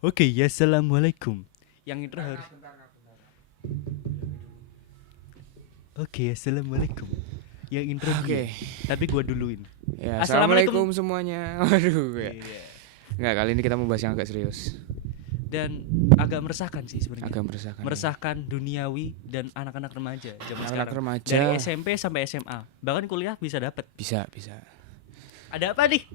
Oke, ya assalamualaikum. Yang intro harus. Oke, assalamualaikum. Yang intro dia. Oke. Tapi gua duluin. Ya, Assalamualaikum. assalamualaikum semuanya. Waduh, ya. Iya. Nggak, kali ini kita mau bahas yang agak serius. Dan agak meresahkan sih sebenarnya. Agak meresahkan. Meresahkan duniawi dan anak-anak remaja zaman Anak-anak sekarang. remaja. Dari SMP sampai SMA. Bahkan kuliah bisa dapat. Bisa, bisa. Ada apa nih?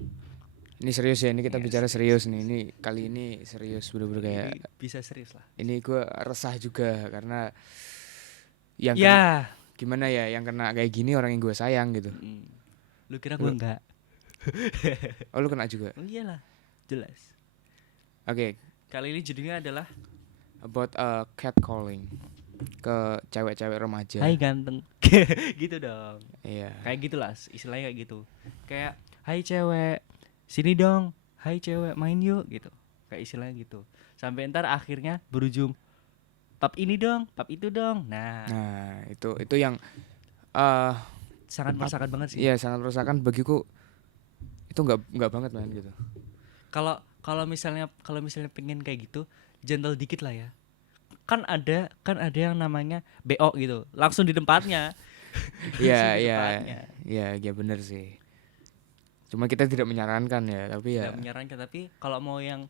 Ini serius ya, ini kita Yes, bicara serius, serius nih. Ini kali ini serius bener-bener kayak Ini bisa serius lah. ini gue resah juga karena yang Ya. gimana ya, yang kena kayak gini orang yang gue sayang gitu. Lu kira gua Lu- enggak? Oh, lu kena juga. Oh iyalah. Jelas. Oke, Kali ini judulnya adalah about catcalling ke cewek-cewek remaja. Hai ganteng. Gitu dong. Iya. Kayak gitulah istilahnya kayak gitu. Kayak hai cewek sini dong, hai cewek main yuk gitu, kayak istilahnya gitu. Sampai ntar akhirnya berujung pap ini dong, pap itu dong. Nah, Nah, itu yang eh sangat meresahkan banget sih. iya sangat meresahkan bagiku. Itu nggak banget man gitu. Kalau kalau misalnya pengen kayak gitu, gentle dikit lah ya. Kan ada yang namanya BO gitu, langsung di tempatnya. Iya, Langsung di iya, tempatnya. iya bener sih. Cuma kita tidak menyarankan ya, tapi ya. Tidak menyarankan, tapi kalau mau yang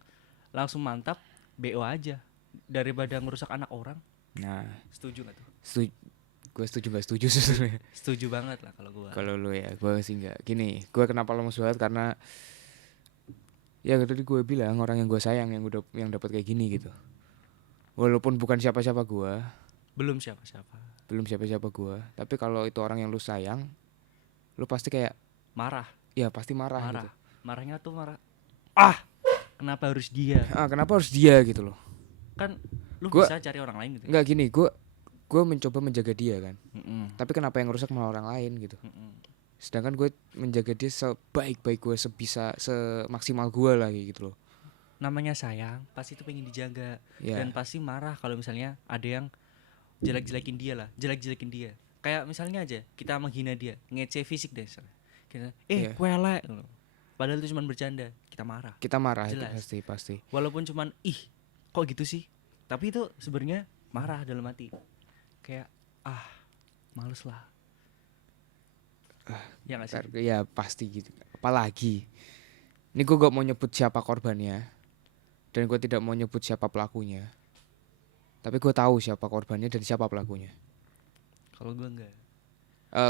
langsung mantap, BO aja daripada ngerusak anak orang. Nah, Setuju gak tuh? gue setuju nggak setuju sebenarnya. Setuju banget lah kalau gua. Kalau lu ya, gue sih nggak. Gini, gue kenapa lemes banget karena ya tadi gue bilang orang yang gue sayang yang dapat kayak gini gitu. Walaupun bukan siapa-siapa gue, Belum siapa-siapa. belum siapa-siapa gue, tapi kalau itu orang yang lu sayang, lu pasti kayak Marah, ya pasti marah marah. gitu. Marahnya tuh marah. Ah, kenapa harus dia? Ah, kenapa harus dia gitu loh? Kan lu Gue bisa cari orang lain gitu. nggak gini, gue mencoba menjaga dia kan. Mm-mm, Tapi kenapa yang rusak malah orang lain gitu? mm-mm. Sedangkan gue menjaga dia sebaik-baik gue, semaksimal gue lagi gitu loh. Namanya sayang, pasti itu pengen dijaga. Ya, Dan pasti marah kalau misalnya ada yang jelek-jelekin dia lah, jelek-jelekin dia. Kayak misalnya aja kita menghina dia, ngece fisik deh. Kita, iya. kuelek. Padahal itu cuma bercanda, kita marah. Kita marah itu Jelas. pasti. Walaupun cuman kok gitu sih, tapi itu sebenarnya marah dalam hati. Kayak males lah. Ya nggak sih? Ya pasti gitu. Apalagi, ini gue gak mau nyebut siapa korbannya dan gue tidak mau nyebut siapa pelakunya. Tapi gue tahu siapa korbannya dan siapa pelakunya. Kalau gue enggak.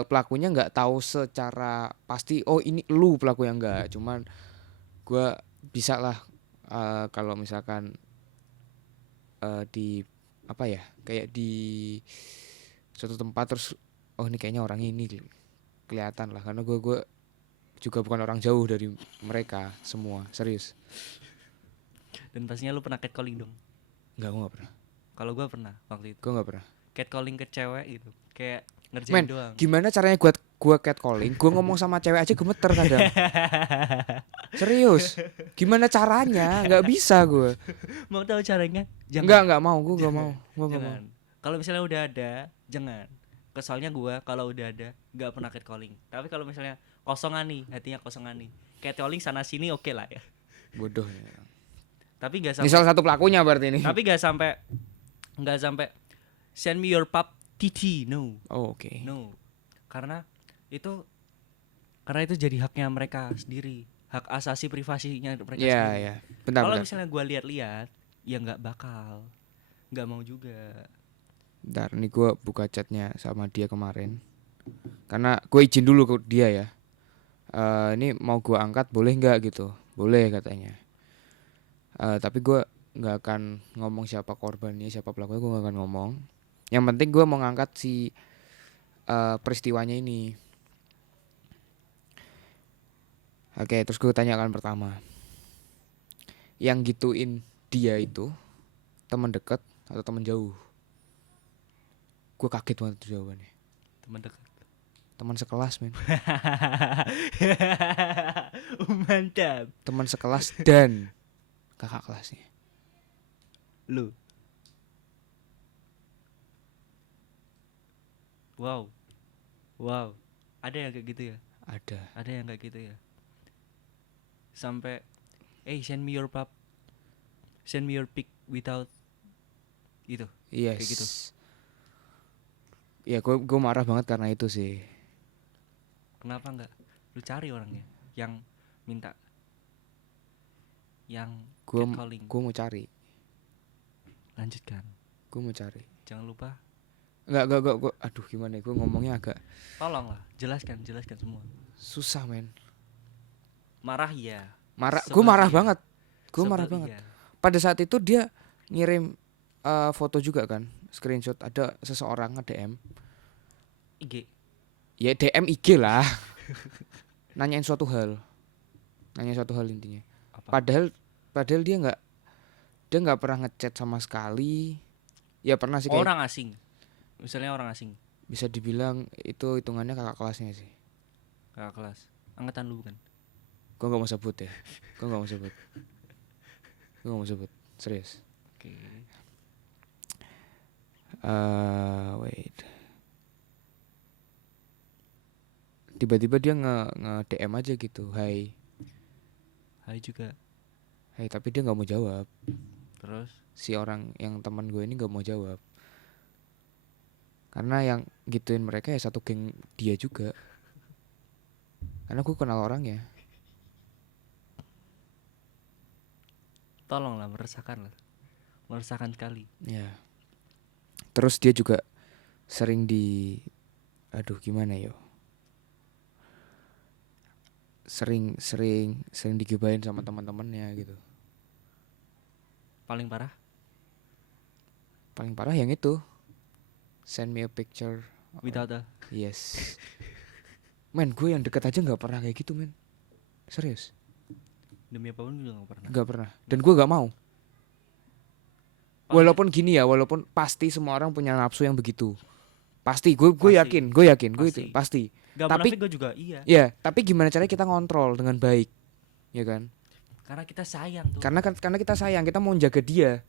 Pelakunya nggak tahu secara pasti. Oh ini lu pelaku yang enggak. Cuman gue bisa lah kalau misalkan di apa ya, kayak di suatu tempat terus oh ini kayaknya orang ini kelihatan lah karena gue juga bukan orang jauh dari mereka semua serius. Dan pastinya lu pernah catcalling dong. Nggak, gue nggak pernah. Kalau gue pernah waktu itu. Gue nggak pernah. Catcalling ke cewek gitu. Kayak ngerjain Men, doang. gimana caranya gue catcalling? Gue ngomong sama cewek aja gemeter kadang. Serius. Gimana caranya? Nggak bisa gue. Mau tahu caranya? Jangan. Nggak mau. Gue nggak mau. Gue nggak mau. Jangan. Kalau misalnya udah ada, jangan. Kesalnya gue kalau udah ada nggak pernah catcalling. Tapi kalau misalnya kosongan nih, hatinya kosongan nih. Catcalling sana sini oke lah ya. Bodoh ya. Tapi nggak Ini sampai. salah satu pelakunya berarti ini. Tapi nggak sampai send me your pap titi, no. Oh, oke. No. Karena itu jadi haknya mereka sendiri, hak asasi privasinya mereka Iya, sendiri. iya. Bentar, Kalau bentar. misalnya gue lihat-lihat, ya nggak mau juga. Bentar, ini gue buka chatnya sama dia kemarin. Karena gue izin dulu ke dia ya. Ini mau gue angkat boleh nggak gitu? Boleh katanya. Tapi gue nggak akan ngomong siapa korbannya, siapa pelakunya, gue nggak akan ngomong. Yang penting gue mau ngangkat si peristiwanya ini. Oke, terus gue tanyakan pertama. Yang gituin dia itu teman dekat atau teman jauh? Gue kaget banget tuh jawabannya. Teman dekat. Teman sekelas, men. Mantap. Teman sekelas dan kakak kelasnya. Lu. Wow. Ada yang kayak gitu ya? Ada yang kayak gitu ya? Sampai send me your pap. send me your pic without gitu. Yes. Kayak gitu. Ya gue marah banget karena itu sih. Kenapa nggak lu cari orangnya yang minta, yang Gue catcalling? mau cari. Lanjutkan. Gue mau cari. Jangan lupa. Enggak gue aduh gimana gue ngomongnya agak Tolonglah, jelaskan semua. susah men. Marah ya. Gue marah iya. banget. Gue Sebel marah banget. iya. Pada saat itu dia ngirim foto juga kan, screenshot ada seseorang nge-DM. IG. Ya DM IG lah. Nanyain suatu hal intinya. Apa? Padahal dia nggak pernah ngechat sama sekali. Ya pernah sih kayak Orang asing. Misalnya orang asing. bisa dibilang itu hitungannya kakak kelasnya sih. Kakak kelas. Angkatan lu bukan? Gue nggak mau sebut ya. Gue nggak mau sebut. Serius. Oke. Wait. Tiba-tiba dia nge DM aja gitu, hai juga. Hai, tapi dia nggak mau jawab. Terus Si orang yang teman gue ini nggak mau jawab. Karena yang gituin mereka ya satu geng dia juga. Karena gue kenal orangnya. tolonglah, meresahkan sekali. Ya. Terus dia juga sering aduh gimana yo. Sering digibahin sama teman-temannya gitu. Paling parah Yang itu. Send me a picture without a. Yes. Men, gue yang deket aja nggak pernah kayak gitu men. Serius. Demi apapun juga gak pernah. Nggak pernah. Dan gue nggak mau. Walaupun gini ya, walaupun pasti semua orang punya nafsu yang begitu. Pasti, gue yakin, gue itu pasti. Gak Tapi munafik gue juga iya. ya, tapi gimana caranya kita ngontrol dengan baik, ya kan? Karena kita sayang tuh. Karena kita sayang, kita mau jaga dia,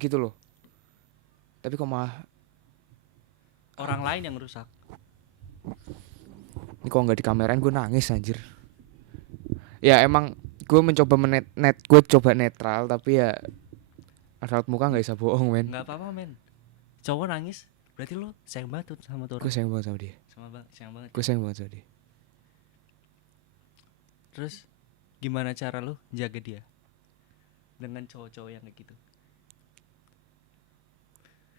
gitu loh. Tapi kok malah orang lain yang rusak. ini kok nggak dikamerain gue nangis anjir. Ya emang gue mencoba gue coba netral tapi ya raut muka nggak bisa bohong men. Nggak apa-apa men. Cowok nangis berarti lo sayang banget tuh sama tuh orang. Gue sayang banget sama dia. Sayang banget. Gue sayang banget sama dia. Terus gimana cara lo jaga dia dengan cowok-cowok yang kayak gitu?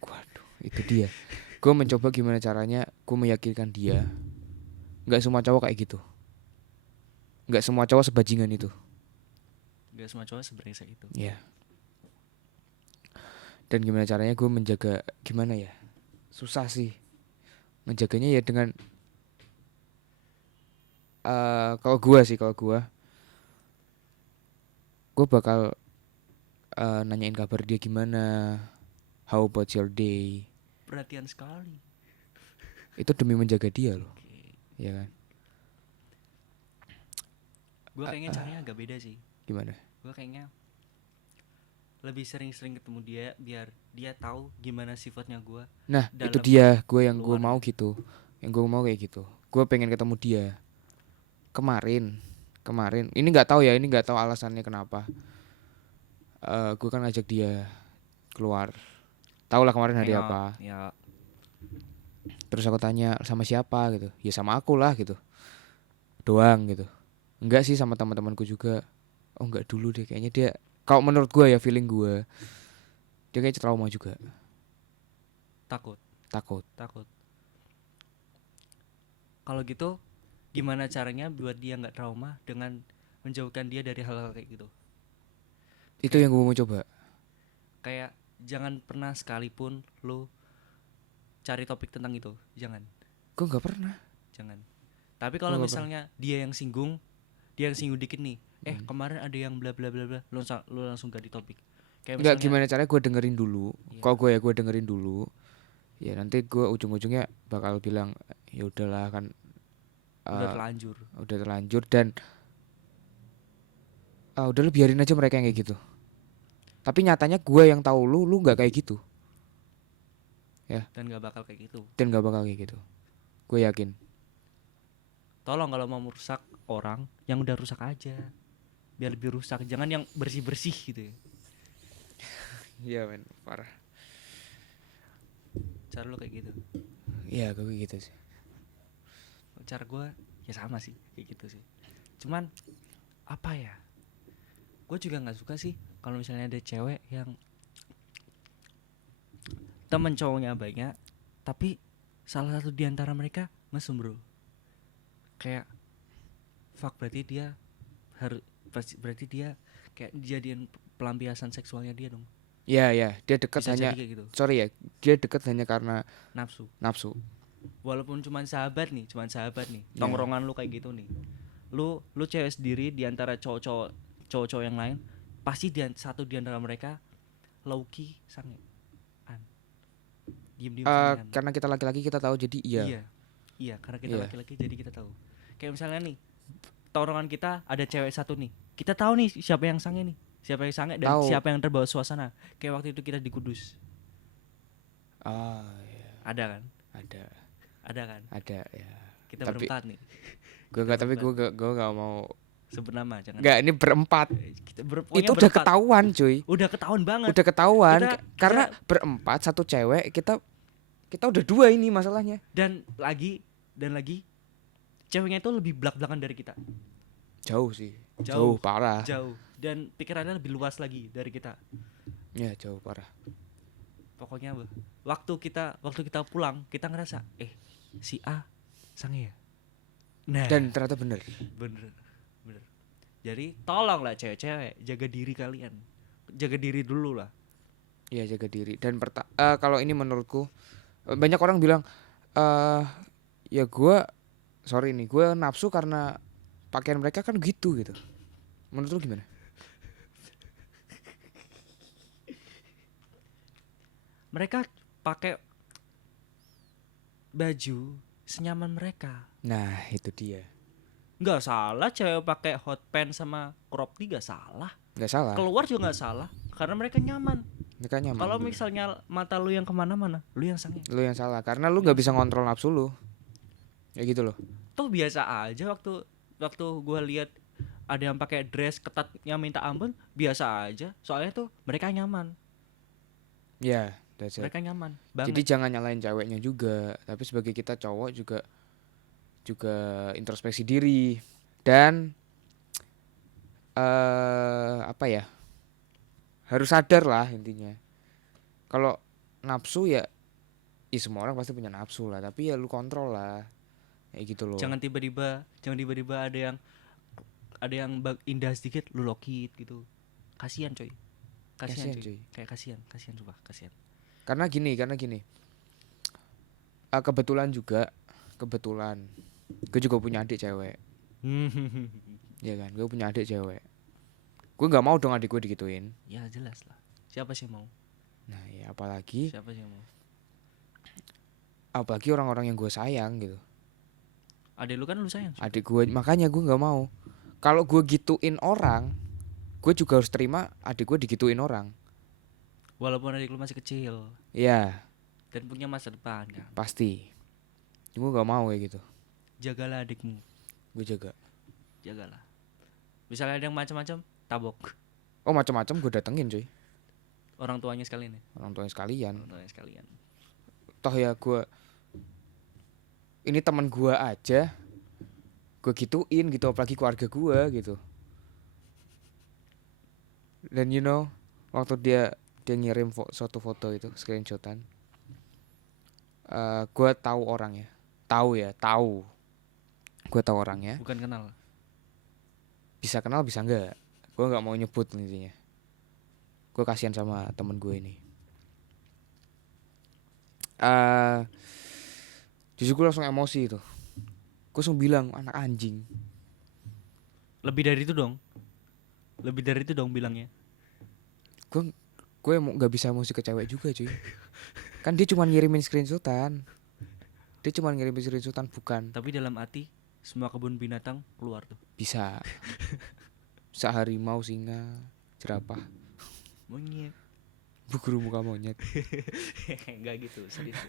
Waduh, itu dia. Gue mencoba gimana caranya gue meyakinkan dia. Nggak semua cowok kayak gitu. Nggak semua cowok sebajingan itu. Nggak semua cowok sebrengsek itu. Iya. Dan gimana caranya gue menjaga, gimana ya? Susah sih. Menjaganya ya dengan kalau gue bakal nanyain kabar dia gimana, how about your day. Perhatian sekali. Itu demi menjaga dia loh. Ya kan? Gue kayaknya caranya agak beda sih. Gimana? Gue kayaknya lebih sering-sering ketemu dia biar dia tahu gimana sifatnya gue. Nah itu dia, gue mau gitu. Yang gue mau kayak gitu. Gue pengen ketemu dia. Kemarin ini nggak tahu alasannya kenapa. Gue kan ngajak dia keluar. Tahu lah kemarin hari apa. Ya. Terus aku tanya sama siapa gitu. Ya sama aku lah gitu. Doang gitu. Enggak sih sama teman-temanku juga. Oh enggak dulu deh kayaknya dia. Kalau menurut gue ya feeling gue. Dia kayak trauma juga. Takut. Takut. Kalau gitu gimana caranya buat dia nggak trauma dengan menjauhkan dia dari hal-hal kayak gitu? Itu yang gue mau coba. Kayak jangan pernah sekalipun lo cari topik tentang itu, jangan. Gue nggak pernah. Jangan. Tapi kalau misalnya dia yang singgung dikit nih, kemarin ada yang bla bla bla bla, lo langsung ganti topik. Kayak misalnya, gimana caranya gue dengerin dulu. Iya. Kalau gue dengerin dulu. Ya nanti gue ujung-ujungnya bakal bilang ya udahlah kan. Udah terlanjur dan udah lu biarin aja mereka yang kayak gitu. Tapi nyatanya gue yang tahu lu nggak kayak gitu. Ya. Dan nggak bakal kayak gitu. Gue yakin. Tolong kalau mau merusak orang yang udah rusak aja, biar lebih rusak. Jangan yang bersih gitu ya. Iya men, parah. Cara lu kayak gitu. Iya gue gitu sih. Cara gue ya sama sih kayak gitu sih. Cuman apa ya, gue juga nggak suka sih kalau misalnya ada cewek yang temen cowoknya banyak tapi salah satu di antara mereka mesum bro. Kayak fuck, berarti dia harus, berarti dia kayak jadian pelampiasan seksualnya dia dong. Iya ya, dia dekat Bisa hanya jadi kayak gitu, sorry ya, dia dekat hanya karena nafsu. nafsu. Walaupun cuman sahabat nih, Ya. tongkrongan lu kayak gitu nih. Lu cewek sendiri di antara cowok-cowok yang lain, pasti satu di antara mereka low-key sangean. Diem-diem sangean. Karena kita laki-laki kita tahu jadi iya. Iya. Iya, karena kita Iya. laki-laki jadi kita tahu. Kayak misalnya nih, tongkrongan kita ada cewek satu nih. Kita tahu nih siapa yang sange nih. Siapa yang sange dan Tahu. siapa yang terbawa suasana. Kayak waktu itu kita di Kudus. Iya. Ada kan? Ada. Ada kan? Ada ya. Kita Tapi berempat nih. gue nggak, tapi gue nggak mau. Sebut nama jangan. Nggak, ini berempat. Kita Itu udah ketahuan cuy. Udah ketahuan banget. Udah ketahuan. Kita- Karena berempat satu cewek, kita udah dua ini masalahnya. Dan lagi ceweknya itu lebih belak-belakan dari kita. Jauh sih. Jauh. Parah. Jauh. Dan pikirannya lebih luas lagi dari kita. Ya jauh parah. Pokoknya waktu kita pulang kita ngerasa si A sange ya. Nah, Dan ternyata bener. bener. Jadi tolonglah cewek-cewek jaga diri kalian. Jaga diri dulu lah. Iya jaga diri. Dan kalau ini menurutku banyak orang bilang ya gue sorry nih, gue nafsu karena pakaian mereka kan gitu. Menurut lu gimana? Mereka pakai baju senyaman mereka. Nah itu dia. Nggak salah cewek pakai hot pants sama crop tee, nggak salah. Nggak salah. Keluar juga nggak salah karena mereka nyaman. Mereka nyaman. Kalau bener. misalnya mata lu yang kemana-mana, lu yang sange. Lu yang salah karena lu nggak bisa ngontrol nafsu lu. Ya gitu loh. Toh biasa aja waktu gue lihat ada yang pakai dress ketatnya minta ampun, biasa aja. Soalnya tuh mereka nyaman. Ya, that's it. Mereka nyaman banget. Jadi jangan nyalain ceweknya juga, tapi sebagai kita cowok juga introspeksi diri dan apa ya? Harus sadar lah intinya. Kalau nafsu ya semua orang pasti punya nafsu lah, tapi ya lu kontrol lah. Kayak gitu loh. Jangan tiba-tiba ada yang indah sedikit lu lokit gitu. Kasihan coy. Kasihan coy. Kayak kasihan coba, kasihan. Karena gini. Kebetulan gue juga punya adik cewek. Ya kan, gue punya adik cewek. Gue nggak mau dong adik gue digituin. Ya jelas lah. Siapa sih yang mau? Nah ya apalagi Siapa sih yang mau? orang-orang yang gue sayang gitu. Adik lu kan lu sayang. Adik gue, makanya gue nggak mau. Kalau gue gituin orang, gue juga harus terima adik gue digituin orang. Walaupun adik lu masih kecil Ya dan punya masa depan kan. pasti. Gue nggak mau kayak gitu. Jagalah adikmu. Gue Jagalah. Misalnya ada yang macam-macam, tabok. Oh macam-macam gue datengin cuy. Orang tuanya sekalian ya. Orang tuanya sekalian. Orang tuanya sekalian. Toh ya gue, ini teman gue aja gue gituin gitu, apalagi keluarga gue gitu. Dan waktu dia ngirim suatu foto itu screenshotan, gue tahu orangnya. Gue tahu orangnya. Bukan kenal. Bisa kenal bisa enggak, gue nggak mau nyebut intinya. Gue kasihan sama temen gue ini. Justru gue langsung emosi itu. Gue langsung bilang anak anjing. Lebih dari itu dong bilangnya. Gue nggak bisa emosi ke cewek juga cuy. Kan dia cuma ngirimin screenshotan. Bukan. Tapi dalam hati semua kebun binatang keluar tuh. Bisa harimau, singa, jerapah, Monyet. buguru muka monyet. Enggak gitu, serius.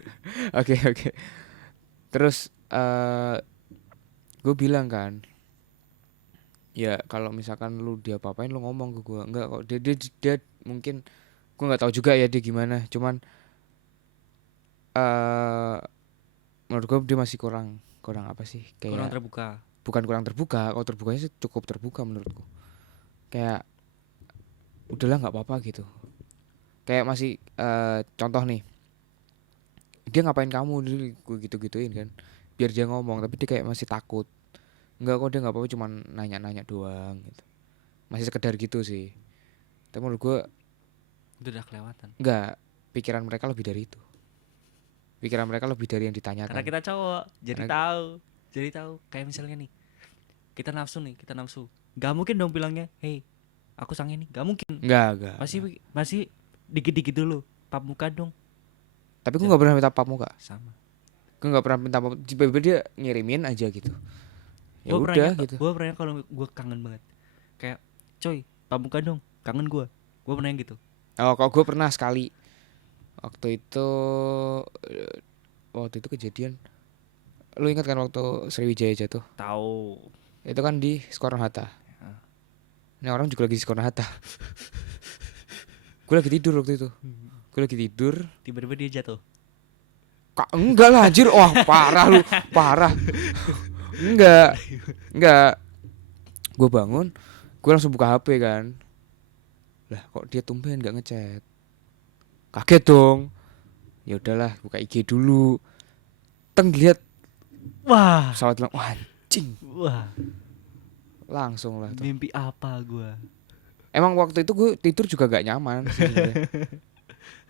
Oke. Terus gue bilang kan, ya kalau misalkan lu dia apa-apain lu ngomong ke gue. Enggak kok, dia mungkin Gue nggak tahu juga ya dia gimana, cuman eh menurut gue dia masih kurang kurang apa sih, Kurang kayak terbuka. bukan kurang terbuka, kalau terbukanya sih cukup terbuka menurutku. Kayak udahlah nggak apa-apa gitu. Kayak masih contoh nih, dia ngapain kamu dulu, gue gitu-gituin kan, biar dia ngomong, tapi dia kayak masih takut. Enggak kok, dia nggak apa-apa, cuman nanya-nanya doang gitu, masih sekedar gitu sih. Tapi menurut gue Itu udah kelewatan. nggak, pikiran mereka lebih dari itu, pikiran mereka lebih dari yang Karena ditanyakan. kita cowok, jadi Karena tahu. Jadi tahu kayak misalnya nih, kita nafsu nih, kita nafsu. Gak mungkin dong bilangnya, "Hey, aku sange nih." Gak mungkin. nggak. Masih dikit-dikit dulu. Pap muka dong. Tapi gue nggak pernah minta pap muka, Sama. gue nggak pernah minta pap, tiba-tiba dia ngirimin aja gitu, ya Gue udah pernah gitu. gue pernah kalau gue kangen banget. Kayak, "Coy, pap muka dong." Kangen gue. Gue pernah yang gitu. Oh, kalau gue pernah sekali, waktu itu waktu itu kejadian, lu ingat kan waktu Sriwijaya jatuh, Tahu. itu kan di Soekarno Hatta. Ah. Ini orang juga lagi di Soekarno Hatta. Gue lagi tidur waktu itu, gue lagi tidur. Tiba-tiba dia jatuh. Kak, enggak lah anjir, wah parah lu, parah. Enggak, gue bangun, gue langsung buka HP kan, lah kok dia tumben nggak ngechat, kaget dong. Ya udahlah, buka IG dulu, teng lihat Wah. pesawat bilang, wah anjing, Wah. langsung lah tuh. Mimpi apa gue? Emang waktu itu gue tidur juga gak nyaman sebenarnya.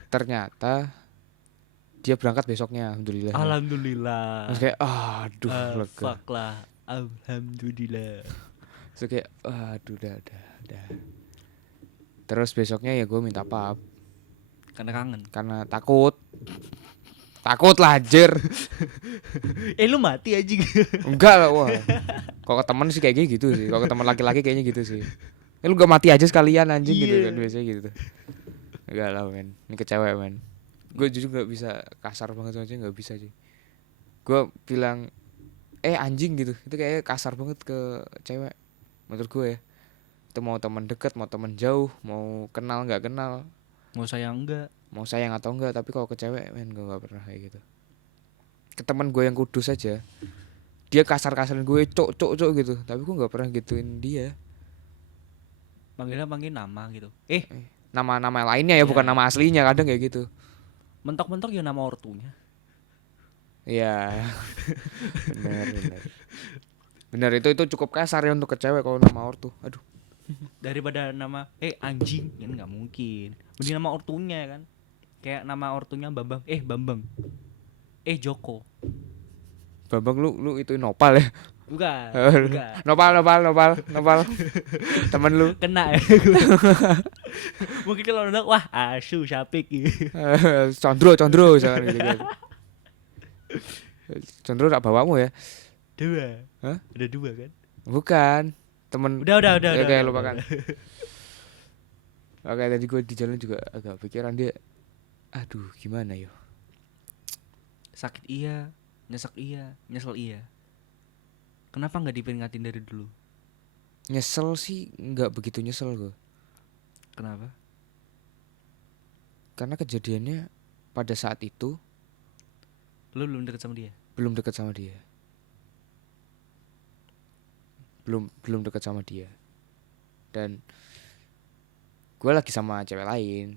Ternyata dia berangkat besoknya, alhamdulillah. Alhamdulillah. Terus kayak aduh lega. Fuck lah. Alhamdulillah. Terus kayak aduh udah. Terus besoknya ya gue minta pap Karena kangen. karena takut lah anjir. Lu mati aja. Enggak lah, wah. Kalau ke temen sih kayak gitu sih. Kalau ke teman laki-laki kayaknya gitu sih. Lu gak mati aja sekalian anjing gitu kan, biasanya gitu. Enggak lah men, ini ke cewek men. Gue jujur gak bisa kasar banget aja, gak bisa sih. Gue bilang anjing gitu, itu kayak kasar banget ke cewek menurut gue ya. Itu mau teman dekat, mau teman jauh, mau kenal nggak kenal, Mau sayang enggak? mau sayang atau enggak, tapi kalau ke cewek men gue nggak pernah kayak gitu. Ke teman gue yang kudus aja, dia kasar-kasarin gue cok gitu, tapi gue nggak pernah gituin dia. Panggil nama gitu. Nama-nama lainnya ya, Ya. bukan nama aslinya, kadang kayak gitu. Mentok-mentok ya nama ortunya. Iya. bener itu cukup kasar ya untuk ke cewek kalau nama ortu. Aduh. Daripada nama anjing kan nggak mungkin. Mending nama ortunya kan. Kayak nama ortunya Bambang. Bambang. Joko. Bambang, lu itu nopal ya. Bukan. Nopal. Temen lu. Kena ya. Mungkin kalau udah wah asu Syapik gitu. Condro jangan gitu kan. Condro tak bawamu ya? Dua. Hah? Ada dua kan? Bukan. Temen. Udah. Oke, lupakan. Oke, tadi gue di jalan juga agak pikiran dia. Aduh, gimana yo? Sakit iya, nyesek iya, nyesel iya. Kenapa nggak diperingatin dari dulu? Nyesel sih nggak begitu nyesel gue. Kenapa? Karena kejadiannya pada saat itu Lu belum deket sama dia? belum dekat sama dia. Belum dekat sama dia. Dan gue lagi sama cewek lain.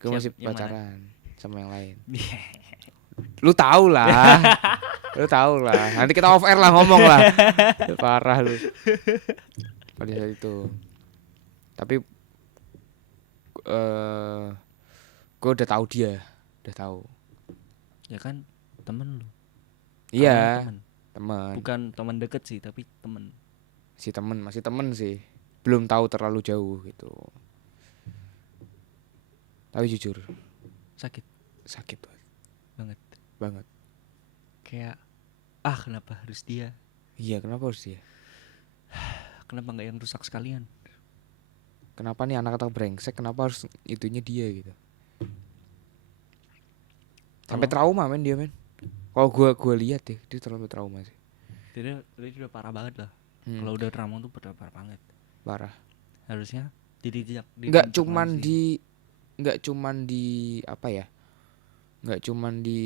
Gue masih pacaran sama yang lain. Lu tahu lah. Nanti kita off air lah ngomong lah. Parah lu. Pada saat itu. Tapi gue udah tahu dia, udah tahu. Ya kan temen lu. Iya, Temen. teman. Bukan teman deket sih, tapi temen. Masih temen sih. Belum tahu terlalu jauh gitu. Tapi jujur Sakit banget. kayak kenapa harus dia, Iya, kenapa harus dia? kenapa nggak yang rusak sekalian? Kenapa nih anak atau brengsek, kenapa harus itunya dia gitu? Sampai trauma men dia men. Kalau gue lihat ya, dia terlalu trauma sih. Dia udah parah banget lah. Kalau udah trauma tuh parah banget. Parah. Harusnya nggak cuman di apa ya, nggak cuman di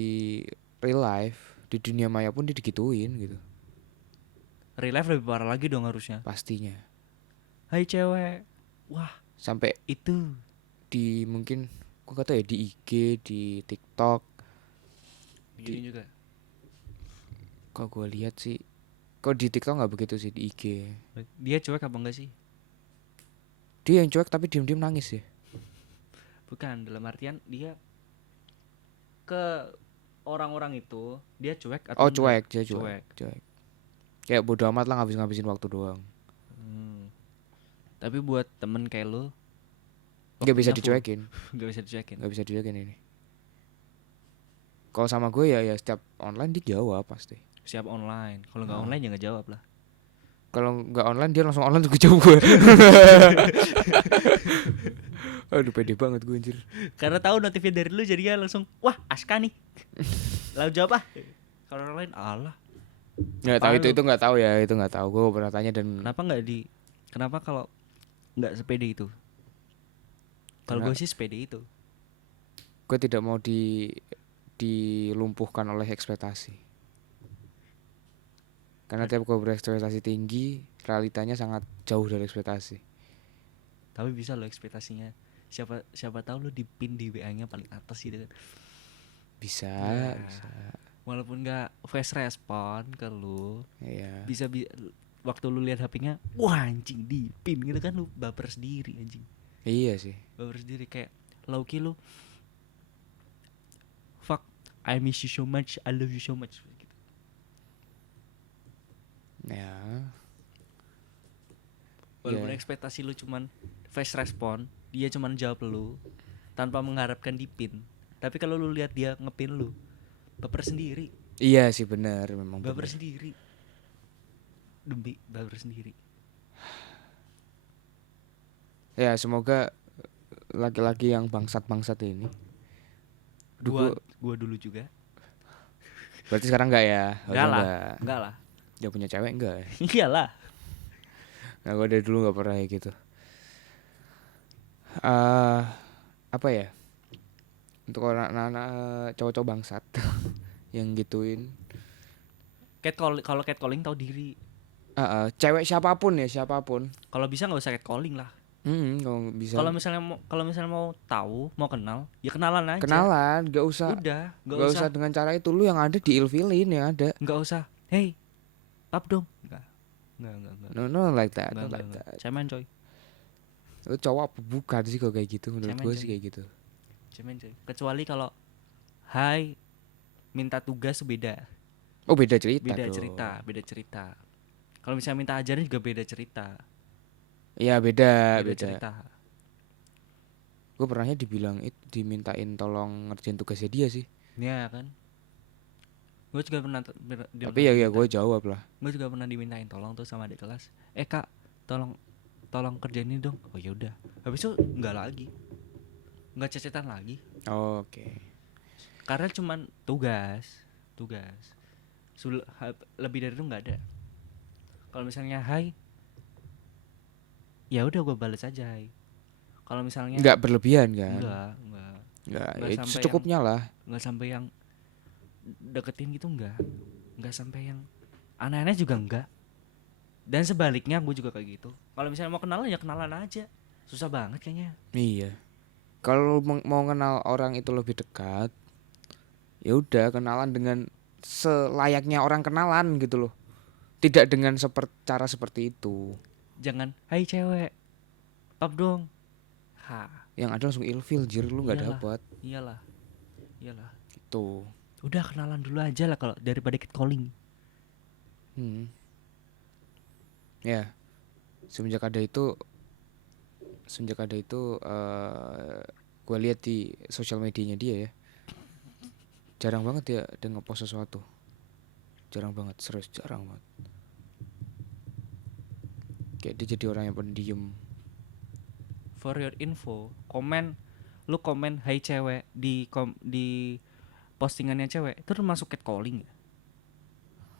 real life, di dunia maya pun dia digituin gitu real life lebih parah lagi dong harusnya. pastinya. Hai cewek, wah Sampai itu di mungkin gua kata ya di IG, di TikTok, begini juga. kok gua lihat sih, kok di TikTok nggak begitu sih, di IG Dia cuek apa enggak sih? dia yang cuek tapi diam-diam nangis ya. Bukan, dalam artian dia ke orang-orang itu dia cuek atau Oh enggak? cuek, dia cuek kayak bodo amat lah, ngabisin waktu doang. Hmm. Tapi buat temen kayak lo Nggak bisa waktunya full. dicuekin, Nggak bisa dicuekin. nggak bisa dicuekin ini. Kalau sama gue ya setiap online dia jawab pasti. Siap online. Kalau nggak online ya nggak jawab lah. Kalau nggak online dia langsung online juga jawab gue. Aduh pede banget gue anjir. Karena tahu notifnya dari lu jadinya langsung wah Aska nih. Lalu jawab ah. Kalau orang lain Allah. Nggak tahu Apaan itu lu? nggak tahu ya, itu nggak tahu. Gue pernah tanya dan Kenapa kalau nggak sepede itu? Kalau Karena- gue sih sepede itu. gue tidak mau dilumpuhkan oleh ekspektasi. Karena tiap gue berekspektasi tinggi, realitanya sangat jauh dari ekspektasi. Tapi bisa lo ekspektasinya. Siapa tahu lo dipin di WA-nya paling atas gitu kan. Bisa, Ya. bisa. Walaupun nggak fast respon ke lu, Iya. bisa waktu lu lihat HP-nya, wah anjing dipin gitu kan lu baper sendiri anjing. Iya sih. Baper sendiri kayak Loki lu fuck I miss you so much, I love you so much gitu. Ya. Walaupun Iya. ekspektasi lu cuman fast respon, dia cuman jawab lu tanpa mengharapkan dipin. Tapi kalau lu lihat dia ngepin lu, baper sendiri. Iya sih benar, memang Baper benar. sendiri. Demi baper sendiri. Ya semoga laki-laki yang bangsat-bangsat ini. Duh, Gua dulu juga. berarti sekarang enggak ya? Enggak lah. Enggak. Enggak lah. Dia punya cewek enggak ya? Iyalah. Nah, gue dari dulu enggak pernah kayak gitu. Apa ya? Untuk orang anak cowok-cowok bangsat yang gituin. Kalau catcalling tahu diri. Cewek siapapun ya, siapapun. Kalau bisa nggak usah catcalling lah. Kalau bisa. Kalau misalnya mau tahu, mau kenal, ya kenalan aja. Kenalan, enggak usah. Udah, Enggak usah dengan cara itu, lu yang ada diilfilin yang ada. Nggak usah. Hey, pap dong. Enggak. No like that, Nggak, no like nggak. that. Cemen coy. Lu cowok apa bukan sih kalau kayak gitu, menurut Cemen, gue coy. sih kayak gitu. Cemen coy. Kecuali kalau hai minta tugas beda. Oh beda cerita Beda dong. cerita. Kalau misalnya minta ajarin juga beda cerita. Iya beda cerita. Gue pernahnya dimintain tolong ngerjain tugasnya dia sih. Iya kan? Gue juga pernah Tapi ya gue jawab lah. Gue juga pernah dimintain tolong tuh sama adik kelas. Kak, tolong kerjain ini dong. Oh ya udah. Habis itu enggak lagi. Enggak cecetan lagi. Oke. Karena cuman tugas. Lebih dari itu enggak ada. Kalau misalnya hai, ya udah gue balas aja hai. Kalau misalnya Nggak berlebihan kan? Enggak, Ya, sampai secukupnya lah. Enggak sampai yang deketin gitu enggak sampai yang aneh-aneh juga enggak. Dan sebaliknya gue juga kayak gitu. Kalau misalnya mau kenalan ya kenalan aja. Susah banget kayaknya. Iya. Kalau mau kenal orang itu lebih dekat, ya udah kenalan dengan selayaknya orang kenalan gitu loh. Tidak dengan cara seperti itu. Jangan, hai cewek, pap dong. Yang ada langsung ilfil, jir lu nggak Iyalah. dapat. Iyalah. Gitu. Udah kenalan dulu aja lah kalau daripada catcalling. Ya. Semenjak ada itu gue lihat di sosial medianya dia ya. Jarang banget ya dia ngepost sesuatu. Jarang banget, serius jarang banget. Kayak dia jadi orang yang pendiam. For your info, lu komen hai cewek di postingannya cewek itu termasuk catcalling ya?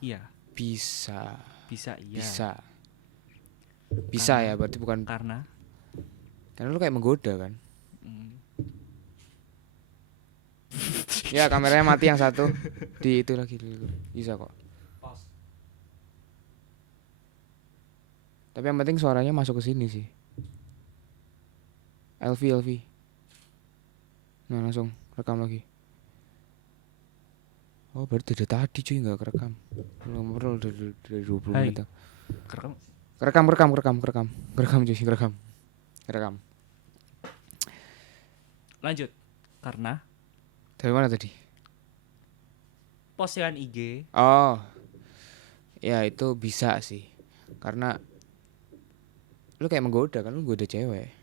Iya. Bisa Iya. ya, berarti bukan Karena Karena lu kayak menggoda kan. Hmm. Ya kameranya mati yang satu. Di itu lagi dulu. Bisa kok. Tapi yang penting suaranya masuk ke sini sih. LV. Nah langsung rekam lagi. Oh berarti dari tadi cuy nggak kerekam. Ngobrol dari 20 Hai. menit. Kerekam. Kerekam cuy, kerekam. Lanjut. Karena Dari mana tadi? postingan IG. Oh, ya itu bisa sih. Karena lu kayak menggoda kan, lu goda cewek.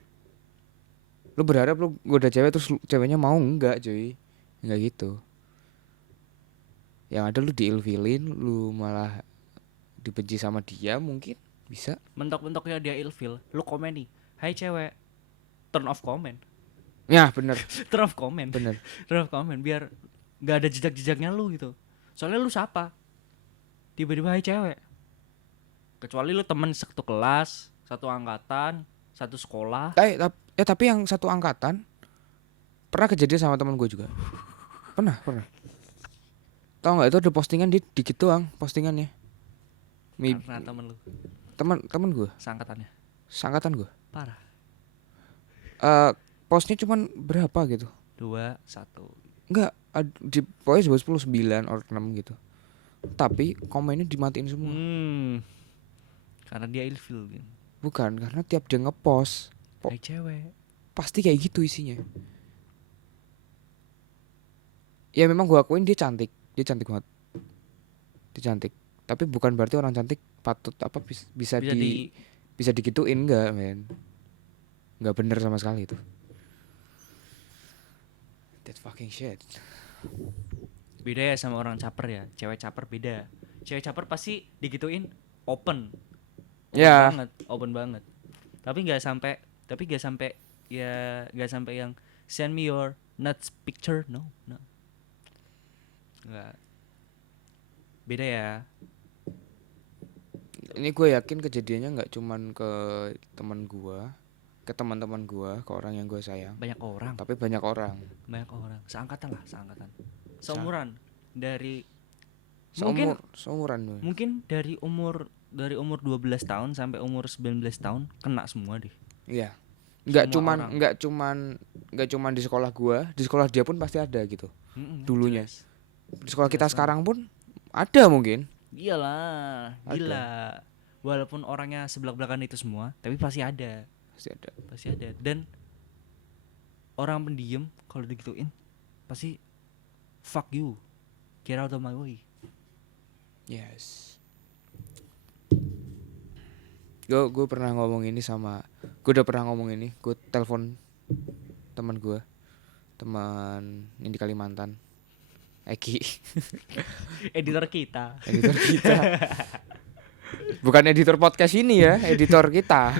Lu berharap lu goda cewek terus ceweknya mau enggak cuy. Enggak gitu. Yang ada lu diilfilin, lu malah dibenci sama dia mungkin bisa. Mentok-mentoknya dia ilfil. Lu komen nih. Hai cewek. Turn off comment. Ya bener, Turn off comment. bener. Turn off comment. Biar gak ada jejak-jejaknya lu gitu. Soalnya lu siapa? Tiba-tiba hai cewek. Kecuali lu temen satu kelas, satu angkatan, satu sekolah. Tapi yang satu angkatan pernah kejadian sama teman gue juga. Pernah. Tahu nggak itu ada postingan dia dikit doang postingannya. Karena temen lu. Teman gue, Seangkatannya. seangkatan gue. Parah. Postnya cuman berapa gitu. 2, 1. Enggak, di pokoknya 10, 9 or 6 gitu. Tapi komennya dimatiin semua. Karena dia ilfil gitu. Bukan, karena tiap dia ngepost Hai cewek. pasti kayak gitu isinya. Ya memang gue akuin dia cantik banget. Dia cantik. Tapi bukan berarti orang cantik patut bisa digituin enggak, men. Enggak bener sama sekali itu. That fucking shit. Beda ya sama orang caper ya. Cewek caper beda. Cewek caper pasti digituin open. Ya. Open banget. Tapi nggak sampai nggak sampai yang send me your nuts picture. No. Nggak. Beda ya. Ini gue yakin kejadiannya nggak cuman ke teman gue, ke teman-teman gue, ke orang yang gue sayang. Banyak orang. Tapi banyak orang. Seangkatan. Seumuran dari seumuran. Mungkin dari umur 12 tahun sampai umur 19 tahun kena semua deh. Iya. Nggak cuman di sekolah gua, di sekolah dia pun pasti ada gitu. Dulunya. Jelas. Di sekolah kita Jelas sekarang pun ada mungkin. Iyalah, gila. Walaupun orangnya sebelah-belakan itu semua, tapi pasti ada. Dan orang pendiam kalau digituin pasti fuck you. Get out of my way. Yes. Gue udah pernah ngomong ini, gue telepon teman yang di Kalimantan, Eki. Editor kita. Bukan editor podcast ini ya, editor kita.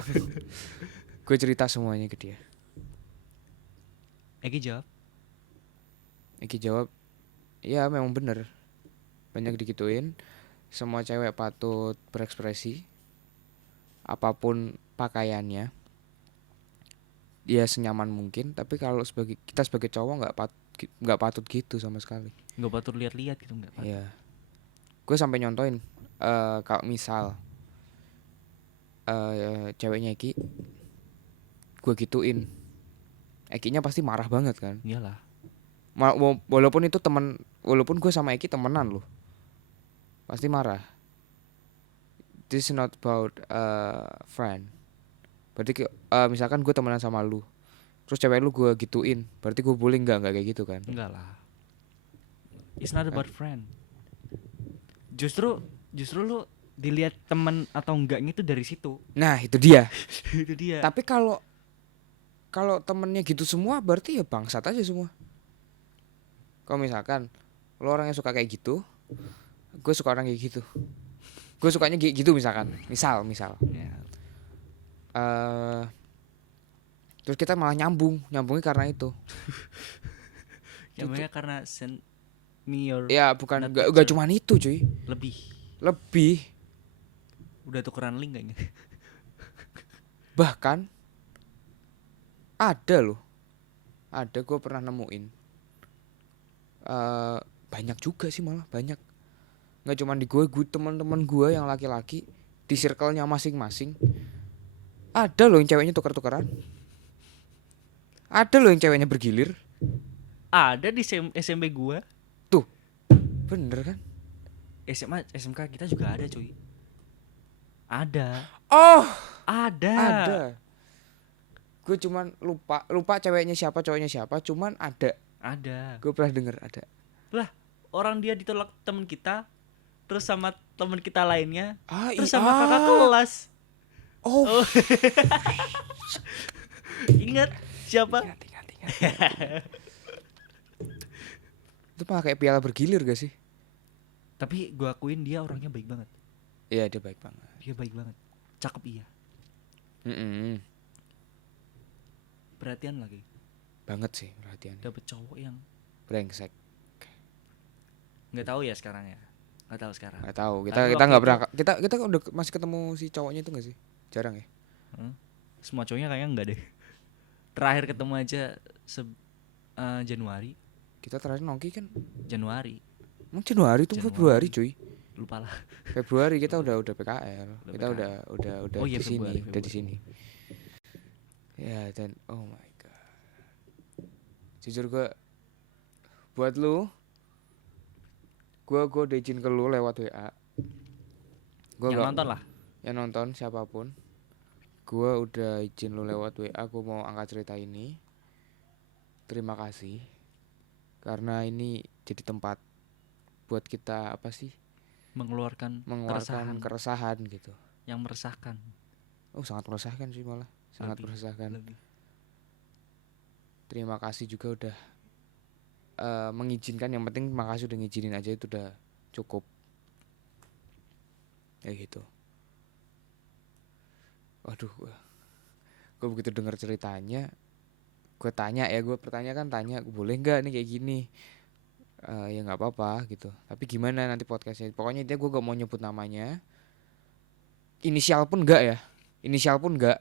Gue cerita semuanya ke dia. Eki jawab, ya memang bener, banyak digituin. Semua cewek patut berekspresi, apapun pakaiannya dia senyaman mungkin. Tapi kalau kita sebagai cowok nggak patut gitu sama sekali. Nggak patut lihat-lihat gitu, nggak patut. Iya. Gue sampai nyontoin kalau misal ceweknya Eki gue gituin, Ekinya pasti marah banget kan. Iyalah. Walaupun gue sama Eki temenan loh, pasti marah. This is not about friend. Berarti misalkan gue temenan sama lu, terus cewek lu gue gituin, berarti gue bully enggak kayak gitu kan? Enggak lah. It's not about friend. Justru lu dilihat teman atau enggaknya itu dari situ. Nah itu dia. Itu dia. Tapi kalau temennya gitu semua, berarti ya bangsat aja semua. Kalau misalkan lo orang yang suka kayak gitu, gue suka orang kayak gitu, gue sukanya gitu misalkan, misal Ya. terus kita malah nyambungnya karena itu. Nyambungnya karena send me your. Ya bukan, nggak cuma itu cuy. Lebih. Udah tukeran link kayaknya. Bahkan Ada loh, ada, gue pernah nemuin. Banyak juga sih, malah banyak. Nggak cuma di gue teman-teman gue yang laki-laki di circle-nya masing-masing. Ada loh yang ceweknya tukar-tukaran. Ada loh yang ceweknya bergilir. Ada di SMP gua, Tuh, bener kan? SMA, SMK kita juga ada cuy. Ada. Oh, Ada. ada. Gue cuman lupa ceweknya siapa, cowoknya siapa. Cuman ada. Ada. Gue pernah denger ada. Lah, orang dia ditolak temen kita, terus sama temen kita lainnya, Ah, terus sama kakak kelas. Oh, Oh. Ingat siapa? ingat. Itu mah kayak piala bergilir gak sih? Tapi gua akuin dia orangnya baik banget. Iya, dia baik banget. Dia baik banget. Cakep iya. Mm-mm. Perhatian lagi. Banget sih perhatian. Dapet cowok yang Brengsek. nggak tahu ya sekarang ya. Nggak tahu sekarang. Nggak tahu. Kita Tapi kita waktu nggak itu- pernah. Kita udah masih ketemu si cowoknya itu nggak sih? Jarang ya. Semua cowoknya kayaknya enggak deh. Terakhir ketemu aja Januari. Kita terakhir nongki kan. Januari. Emang Januari tuh Januari. Februari cuy. Lupa lah. Februari kita udah PKL. Udah Kita PKL. udah Oh iya, di sini, Februari, udah di sini. Ya, dan oh my god. Jujur gue buat lu, gue udah izin ke lu lewat WA. Yang nonton lah. Yang nonton siapapun. Gue udah izin lu lewat WA. Gue mau angkat cerita ini. Terima kasih. Karena ini jadi tempat buat kita apa sih? Mengeluarkan Keresahan gitu. yang meresahkan. Oh, sangat meresahkan sih malah. Sangat meresahkan. Lebih. Terima kasih juga udah mengizinkan. Yang penting makasih udah ngizinin aja, itu udah cukup. Ya gitu. Waduh, gue begitu dengar ceritanya, gue tanya ya, gue tanya, boleh nggak nih kayak gini? Ya nggak apa-apa gitu. Tapi gimana nanti podcastnya? Pokoknya dia, gue gak mau nyebut namanya. Inisial pun nggak ya. Inisial pun nggak.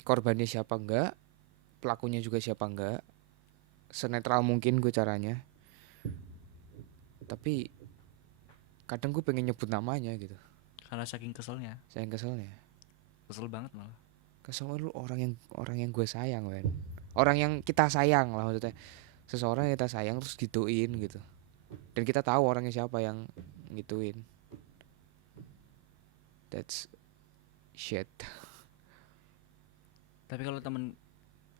Korbannya siapa enggak, pelakunya juga siapa enggak. Senetral mungkin gue caranya. Tapi kadang gue pengen nyebut namanya gitu. Karena saking keselnya. Sayang keselnya. Kesel banget malah. Kesel lu orang yang gue sayang, men. Orang yang kita sayang lah maksudnya. Seseorang yang kita sayang terus gituin gitu. Dan kita tahu orangnya siapa yang gituin. That's shit. Tapi kalau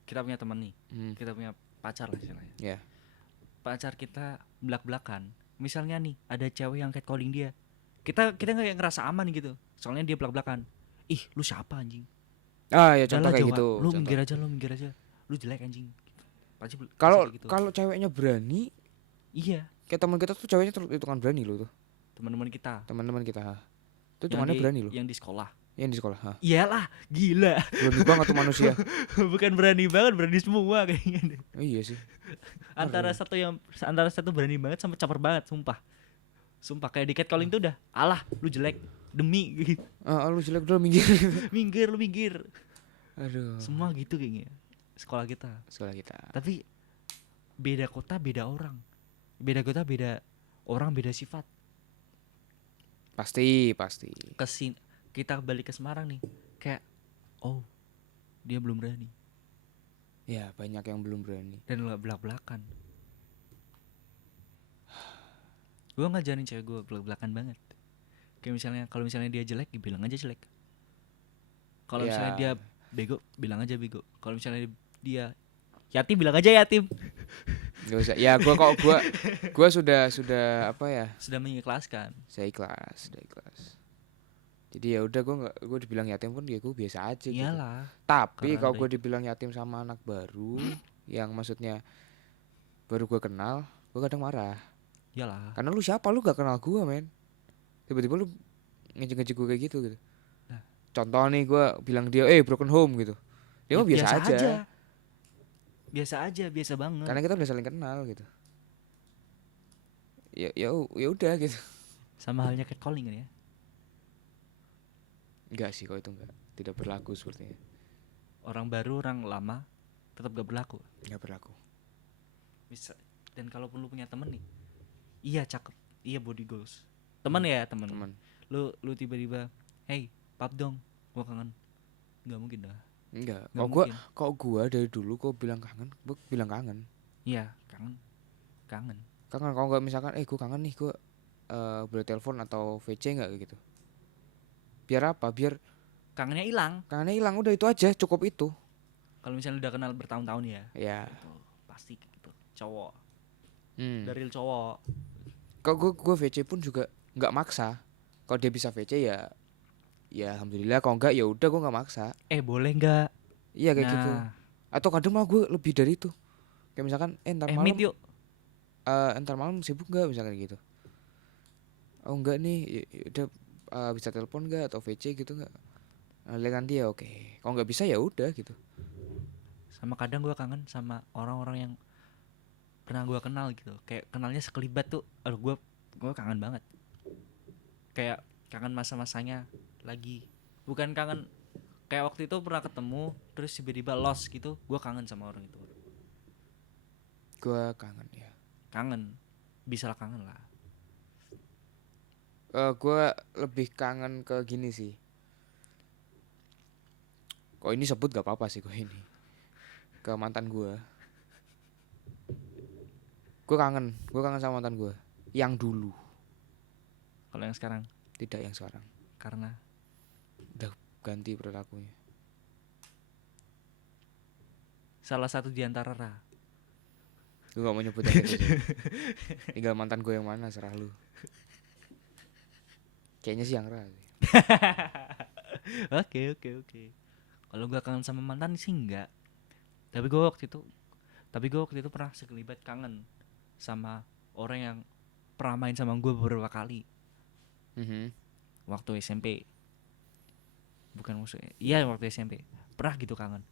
kita punya teman nih, kita punya pacar lah istilahnya. Ya. Pacar kita belak-belakan. Misalnya nih ada cewek yang catcalling dia, kita nggak ngerasa aman gitu. Soalnya dia belak-belakan. Ih, lu siapa anjing? Ah ya, contoh Jalan kayak jauh, gitu. Lu contoh. minggir aja. Lu jelek anjing. Pasti Kalau kayak gitu. kalau ceweknya berani, Iya, kayak teman kita tuh ceweknya itu kan berani loh tuh. teman-teman kita. Teman-teman kita. Itu Yang temannya di- berani loh. Yang di sekolah. Yang di sekolah. Ha. Iyalah, gila. Berani banget tuh manusia. Bukan berani banget, berani semua kayaknya deh. Oh, iya sih. Antara satu berani banget sama caper banget, sumpah kayak di catcalling tuh udah alah lu jelek demi gitu. Lu jelek dulu minggir. Lu minggir Aduh. semua gitu kayaknya sekolah kita. Sekolah kita. Tapi beda kota beda orang, beda kota beda orang, beda sifat. Pasti. Kita balik ke Semarang nih, kayak oh dia belum berani Ya, banyak yang belum berani. dan nggak belak-belakan. Gue ngajarin cewek gue belak-belakan banget. Kayak misalnya kalau misalnya dia jelek, ya bilang aja jelek. Kalau Ya. misalnya dia bego, bilang aja bego. Kalau misalnya dia yatim, bilang aja yatim. Gak usah. Ya, gua sudah apa ya? Sudah mengikhlaskan. Saya ikhlas. Jadi ya udah, gue dibilang yatim pun ya gue biasa aja gitu. Iyalah. Tapi Karena kalau gue dibilang yatim sama anak baru yang maksudnya baru gue kenal, gue kadang marah. Iyalah. Karena lu siapa, lu gak kenal gue, men. Tiba-tiba lu ngejek-ngejek gue kayak gitu. Nah. Contoh nih, gue bilang dia broken home gitu. Dia mah biasa aja. Biasa banget. Karena kita udah saling kenal gitu. Ya udah gitu. Sama halnya catcalling kan ya. Enggak sih, kalau itu enggak. Tidak berlaku sepertinya. Orang baru, orang lama tetap gak berlaku. Enggak berlaku. Bisa. Dan kalaupun lu punya temen nih, iya cakep, iya body goals, temen ya temen. Teman. Lu tiba-tiba, hey pap dong, gua kangen. Nggak mungkin dah. Enggak. Nggak Kalau mungkin. gua dari dulu kok bilang kangen, gua bilang kangen. Iya kangen, kangen. Kangen kalau enggak misalkan gua kangen nih, gua boleh telepon atau VC enggak gitu. Biar apa? Biar Kangennya hilang. kangennya hilang, udah itu aja, cukup itu. Kalau misalnya udah kenal bertahun-tahun ya, Ya. itu pasti gitu. Cowok, Hmm. dari cowok. Kalau gua VC pun juga enggak maksa. Kalau dia bisa VC ya alhamdulillah, kalau enggak ya udah gua enggak maksa. Boleh nggak? Iya kayak gitu. Nah, Atau kadang mah gue lebih dari itu. Kayak misalkan ntar meet malam yuk. ntar malam sibuk enggak misalkan gitu. Oh enggak nih, ya udah bisa telepon enggak atau VC gitu enggak? Lihat nanti ya, oke. Kalau enggak bisa ya udah gitu. Sama kadang gue kangen sama orang-orang yang pernah gue kenal gitu. Kayak kenalnya sekelibat tuh, aduh gue kangen banget. Kayak kangen masa-masanya lagi. Bukan kangen kayak waktu itu pernah ketemu terus tiba-tiba lost gitu. Gue kangen sama orang itu. Gue kangen ya. Kangen, bisa lah kangen lah. Gue lebih kangen ke gini sih. Kok ini sebut gak apa-apa sih gue ini. Ke mantan gue. Gue kangen sama mantan gue. Yang dulu, Kalau yang sekarang tidak yang sekarang. karena Udah ganti perilakunya. salah satu di antara Ra. Gue gak mau nyebut yang itu sih. Tinggal mantan gue yang mana, serah lu. Kayaknya sih yang Ra sih. Oke. Kalau gue kangen sama mantan sih enggak. Tapi gue waktu itu pernah sekelibat kangen sama orang yang pernah main sama gue beberapa kali waktu SMP. Bukan maksudnya, iya waktu SMP pernah gitu kangen.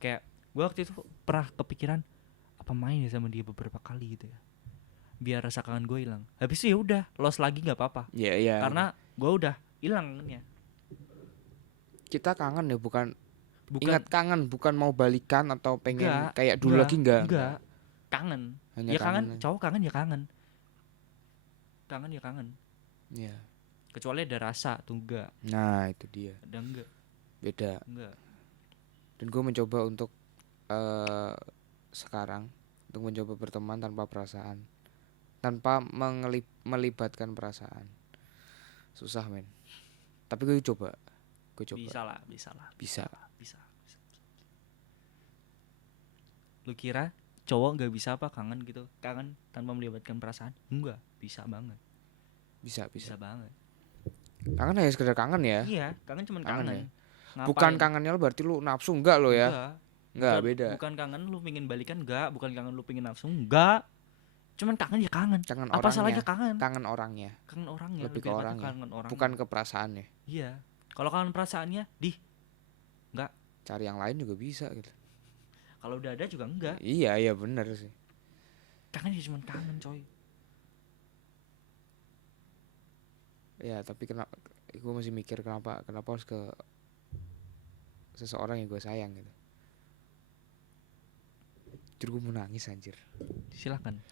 Kayak gue waktu itu pernah kepikiran apa main ya sama dia beberapa kali gitu ya, biar rasa kangen gue hilang. Habis itu ya udah lost lagi nggak apa-apa. Iya iya. Karena gue udah hilang kangennya. Kita kangen ya, bukan Bukan ingat kangen, bukan mau balikan atau pengen enggak, kayak dulu lagi, enggak. kangen. Hanya Ya kangen, kangen. cowok kangen ya kangen. Kangen ya kangen. Iya. Kecuali ada rasa tuh enggak. Nah itu dia, Ada enggak? beda. Enggak. Dan gue mencoba untuk sekarang untuk mencoba berteman tanpa perasaan, tanpa melibatkan perasaan. Susah men, tapi gue coba. Bisa lah. Bisa. Lu kira cowok nggak bisa apa kangen gitu? Kangen tanpa melibatkan perasaan? Enggak, bisa banget. Bisa Banget. Kangen hanya sekedar kangen ya. Iya, kangen cuman Kangen kangen. ya? Ngapain? Bukan kangennya lo berarti lu nafsu, enggak lo ya. Enggak, beda. Bukan kangen lu pingin balikan, enggak. Bukan kangen lu pingin nafsu, enggak. Cuman kangen ya kangen. Kangen Apa orangnya. salahnya kangen? Kangen orangnya. Kangen orangnya. Lebih ke tepatnya orangnya. Kangen orangnya. Bukan ke perasaannya. Iya. Kalau kangen perasaannya, enggak. Cari yang lain juga bisa gitu. Kalau udah ada juga enggak. Iya bener sih. Kangen ya cuman kangen coy. Ya tapi kenapa gue masih mikir kenapa harus ke seseorang yang gue sayang gitu. Jujur gue mau nangis anjir. Silakan.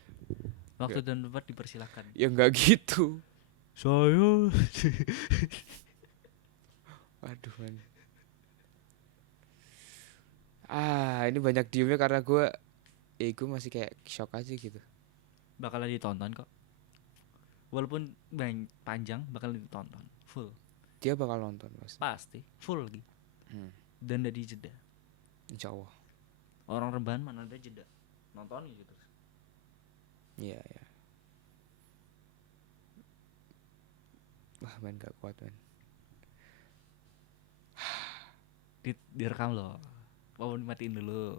Waktu dan tempat dipersilakan. Ya enggak gitu. Saya Waduh man. Ini banyak diemnya karena gue masih kayak shock aja gitu. bakalan ditonton kok. Walaupun panjang bakal ditonton full. Dia bakal nonton Pasti full lagi. Dan dari jeda. Insya Allah. Orang rebahan mana ada jeda. Nonton gitu. Iya. Wah man, gak kuat man. Direkam loh. Mau dimatiin dulu.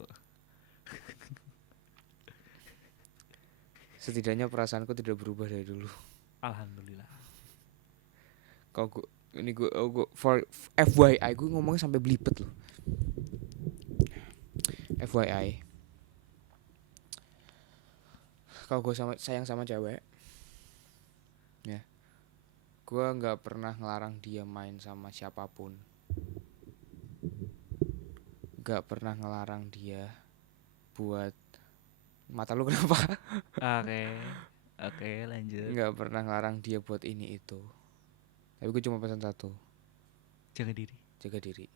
Setidaknya perasaanku tidak berubah dari dulu. Alhamdulillah. Kalau gue for FYI, gue ngomongnya sampai belibet loh. FYI, kalau gue sayang sama cewek, ya, gue nggak pernah ngelarang dia main sama siapapun. nggak pernah ngelarang dia buat mata lu kenapa? Oke. Oke, lanjut. Nggak pernah ngelarang dia buat ini itu. Tapi gue cuma pesan satu, Jaga diri. jaga diri.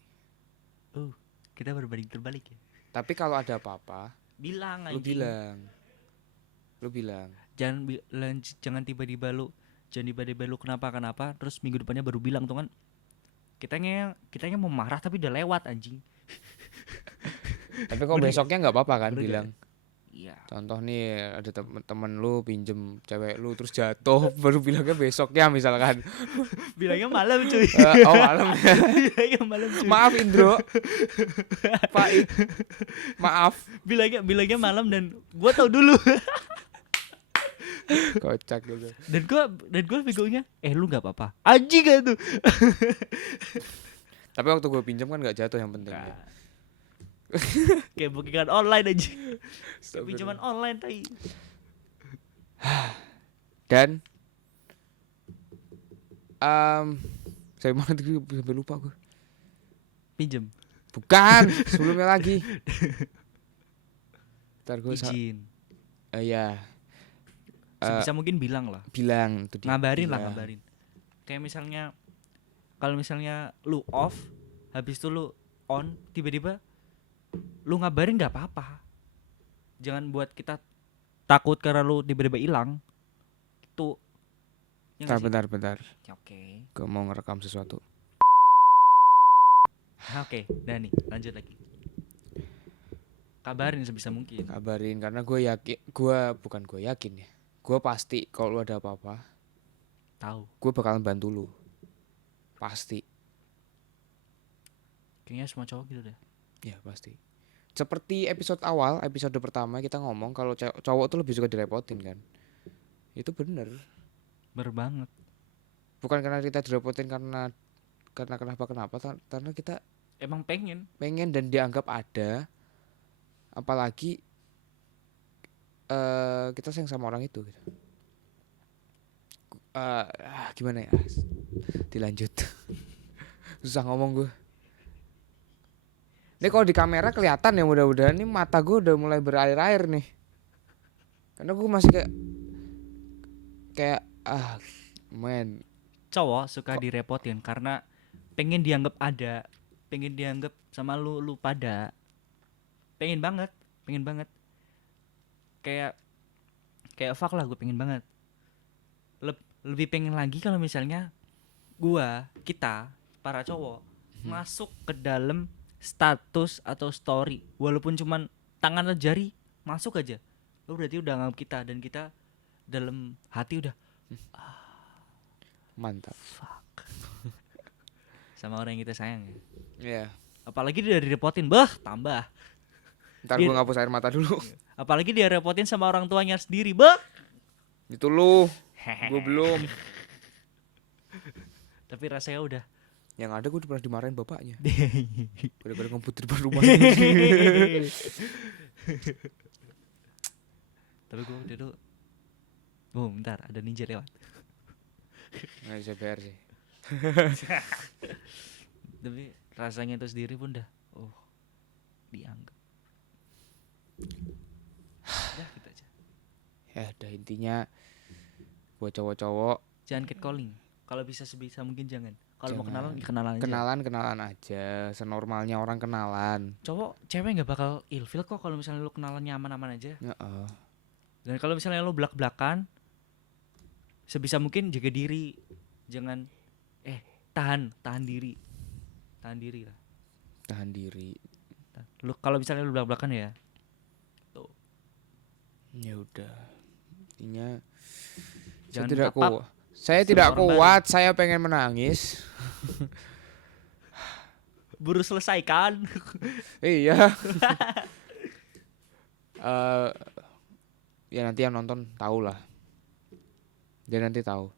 Kita berbanding terbalik ya. Tapi kalau ada apa-apa, Bilang lu anjing. bilang. Jangan tiba-tiba lu kenapa terus minggu depannya baru bilang tuh kan. Kitanya mau marah tapi udah lewat anjing. Tapi kok Bener besoknya nggak apa-apa kan Bener gak? bilang. Iya. Contoh nih ada temen lu pinjem cewek lu terus jatuh baru bilangnya besoknya misalkan. Bilangnya malam cuy. Oh malam ya. Bilangnya malam cuy. Maaf Indro. Pak maaf. Bilangnya malam dan gua tahu dulu. Kocak gitu. dan gua begonya, lu nggak apa-apa. Anjing gak tuh? Tapi waktu gue pinjam kan nggak jatuh yang penting ya. Kayak bookingan online aja. Pinjaman online tai. Dan saya mana tuh sampai lupa gue. Pinjem. Bukan, sebelumnya lagi. Ntar gue Izin. ya. Sebisa mungkin bilang lah. Bilang itu dia. Ngabarin lah, Bilang. ngabarin. Kayak misalnya kalau misalnya lu off, habis itu lu on, tiba-tiba lu ngabarin nggak apa-apa. Jangan buat kita takut karena lu tiba-tiba hilang. Itu. Ya nggak sih? Bentar. Ya, oke. Gue mau ngerekam sesuatu. Oke, dah nih, lanjut lagi. Kabarin sebisa mungkin. Kabarin karena gue yakin ya. Gue pasti kalau lu ada apa-apa, Tahu. gue bakalan bantu lu. Pasti. Kayaknya semua cowok gitu deh. Ya pasti. Seperti episode pertama kita ngomong kalau cowok tuh lebih suka direpotin kan. Itu bener. Bener banget. Bukan karena kita direpotin karena kenapa karena kita Emang pengen. dan dianggap ada. Apalagi kita sayang sama orang itu gitu. Gimana ya? Dilanjut. Susah ngomong gue. Ini kalau di kamera kelihatan ya mudah-mudahan nih mata gue udah mulai berair-air nih. Karena gue masih kayak men. Cowok suka direpotin karena pengen dianggap ada, pengen dianggap sama lu pada. Pengen banget. Kayak fuck lah, gue pengen banget. Lebih pengen lagi kalau misalnya kita para cowok masuk ke dalam status atau story walaupun cuman tangan atau jari masuk aja, lu berarti udah nganggap kita, dan kita dalam hati udah Mantap. fuck sama orang yang kita sayang ya. Iya. Apalagi dia direpotin, tambah. Ntar gue ngapus air mata dulu. Apalagi dia repotin sama orang tuanya sendiri, Itu lu. Gue belum. Tapi rasanya udah. Yang ada gue pernah dimarahin bapaknya. Pada ngebut di depan rumah. Tapi gue waktu itu, bentar ada ninja lewat. Nggak bisa bayar sih. Tapi rasanya itu sendiri pun udah, dianggap. Udah gitu aja. Ya udah intinya buat cowok-cowok Jangan catcalling. Kalau bisa sebisa mungkin jangan. Kalau mau Jangan. kenalan, ya kenalan aja. kenalan aja, senormalnya orang kenalan. Cewek nggak bakal ilfil kok kalau misalnya lu kenalan nyaman-aman aja. Heeh. Dan kalau misalnya lu belak-belakan, sebisa mungkin jaga diri. Jangan tahan diri lah. Tahan diri. Lu kalau misalnya lu belak-belakan ya. Tuh. Ya udah. Intinya Jangan saya tidak kuat, saya pengen menangis. Buru selesaikan. Iya. Ya nanti yang nonton tahu lah. Dia nanti tahu.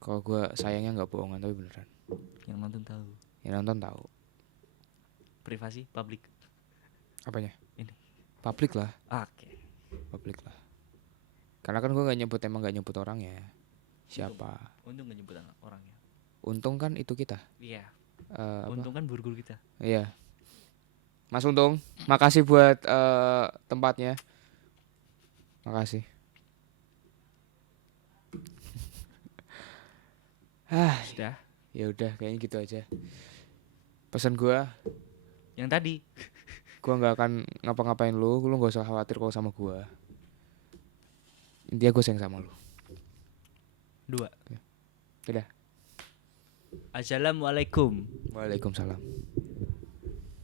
Kalau gue sayangnya nggak bohongan tapi beneran. Yang nonton tahu. Yang nonton tahu. Privasi publik. Apanya? Ini. Publik lah. Oke. Publik lah. Karena kan gue emang nggak nyebut orangnya. Siapa? Untung gak nyebut orangnya. Untung kan itu kita. Iya. Apa? Untung kan burgur kita. Iya. Mas Untung, makasih buat tempatnya. Makasih. Sudah. Ya udah kayaknya gitu aja. Pesan gua Yang tadi nggak akan ngapa-ngapain lu nggak usah khawatir kalau sama gua. Intinya gue sayang sama lu. 2. Udah. Assalamualaikum. Waalaikumsalam.